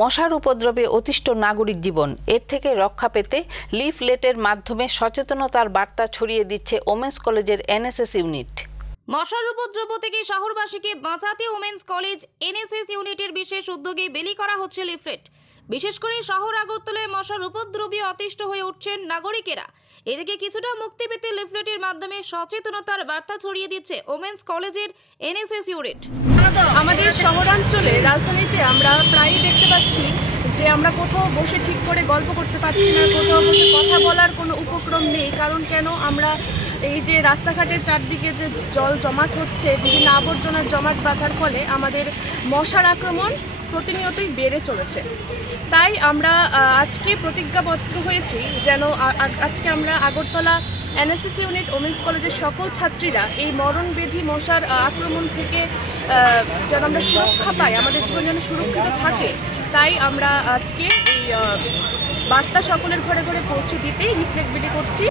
মশার উপদ্রবে অতিষ্ঠ নাগরিক জীবন, এর থেকে রক্ষা পেতে লিফলেটের মাধ্যমে সচেতনতার বার্তা ছড়িয়ে দিচ্ছে ওমেন্স কলেজের এনএসএস ইউনিট। মশার উপদ্রব থেকে শহরবাসীকে বাঁচাতে ওমেন্স কলেজ এনএসএস ইউনিটের বিশেষ উদ্যোগে বিলি করা হচ্ছে লিফলেট। বিশেষ করে শহর আগরতলায় মশার উপদ্রবে অতিষ্ঠ হয়ে উঠছেন নাগরিকেরা। এদিকে কিছুটা মুক্তি পেতে লিফলেটের মাধ্যমে সচেতনতার বার্তা ছড়িয়ে দিচ্ছে ওমেন্স কলেজের এনএসএস ইউনিট। আমাদের শহরাঞ্চলে রাজধানীতে আমরা প্রায়ই দেখতে পাচ্ছি যে আমরা কোথাও বসে ঠিক করে গল্প করতে পারছি না, কোথাও বসে কথা বলার কোনো উপক্রম নেই। কারণ কেন, আমরা এই যে রাস্তাঘাটের চারদিকে যে জল জমাট হচ্ছে, বিভিন্ন আবর্জনার জমাট বাঁধার ফলে আমাদের মশার আক্রমণ প্রতিনিয়তই বেড়ে চলেছে। তাই আমরা আজকে প্রতিজ্ঞাবদ্ধ হয়েছি যেন আজকে আমরা আগরতলা এনএসএস ইউনিট ওমেন্স কলেজের সকল ছাত্রীরা এই মরণবেধি মশার আক্রমণ থেকে যেন আমরা সুরক্ষা পাই, আমাদের জীবন যেন সুরক্ষিত থাকে। তাই আমরা আজকে এই বার্তা সকলের ঘরে ঘরে পৌঁছে দিতেই লিফলেট বিলি করছি।